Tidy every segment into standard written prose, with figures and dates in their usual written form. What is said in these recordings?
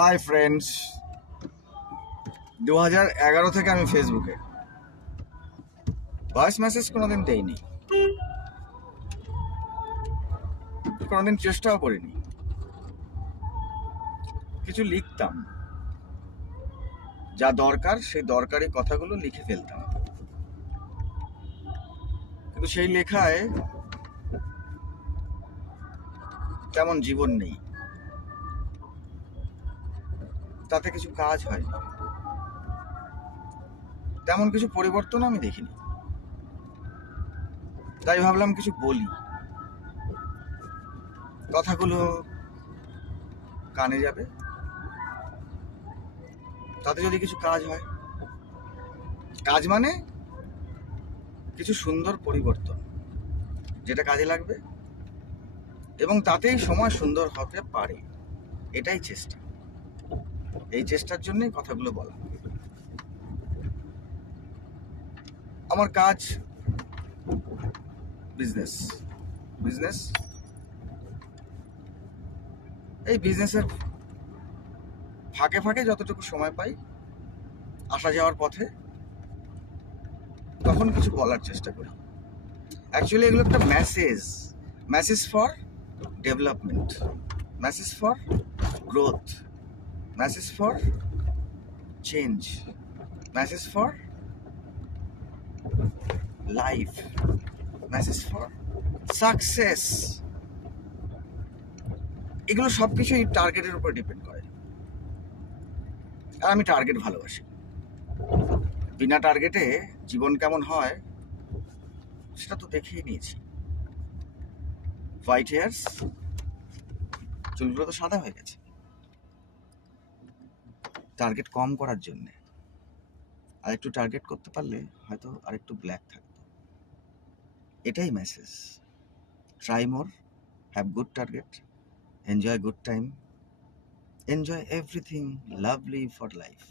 Hi friends, 2011 থেকে আমি ফেসবুকে ভয়েস মেসেজ কোনোদিন দেইনি, কোনোদিন চেষ্টাও করিনি। কিছু লিখতাম, যা দরকার সেই দরকারি কথাগুলো লিখে ফেলতাম, কিন্তু সেই লেখায় তেমন জীবন নেই, তাতে কিছু কাজ হয়নি, তেমন কিছু পরিবর্তন আমি দেখিনি। তাই ভাবলাম কিছু বলি, কথাগুলো কানে যাবে, তাতে যদি কিছু কাজ হয়। কাজ মানে কিছু সুন্দর পরিবর্তন, যেটা কাজে লাগবে এবং তাতেই সময় সুন্দর হতে পারে। এটাই চেষ্টা, এই চেষ্টার জন্যই কথাগুলো বলা। আমার কাজ বিজনেস। এই বিজনেসের ফাঁকে ফাঁকে যতটুকু সময় পাই আসা যাওয়ার পথে, তখন কিছু বলার চেষ্টা করি। অ্যাকচুয়ালি এগুলো একটা message for development, message for growth, message for change, message for life, message for success. এগুলো সব কিছুই টার্গেটের উপর ডিপেন্ড করে, আর আমি টার্গেট ভালোবাসি। বিনা টার্গেটে জীবন কেমন হয় সেটা তো দেখেই নিয়েছি। হোয়াইট হেয়ার্স, চুলগুলো তো সাদা হয়ে গেছে টার্গেট কম করার জন্যে। আর একটু টার্গেট করতে পারলে হয়তো আর একটু ব্ল্যাক থাকতো। এটাই message. Try more, have good target, enjoy good time, enjoy everything lovely for life.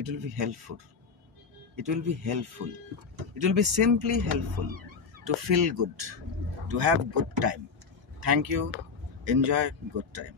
It will be helpful. It will be helpful. It will be simply helpful to feel good, to have good time. Thank you. Enjoy good time.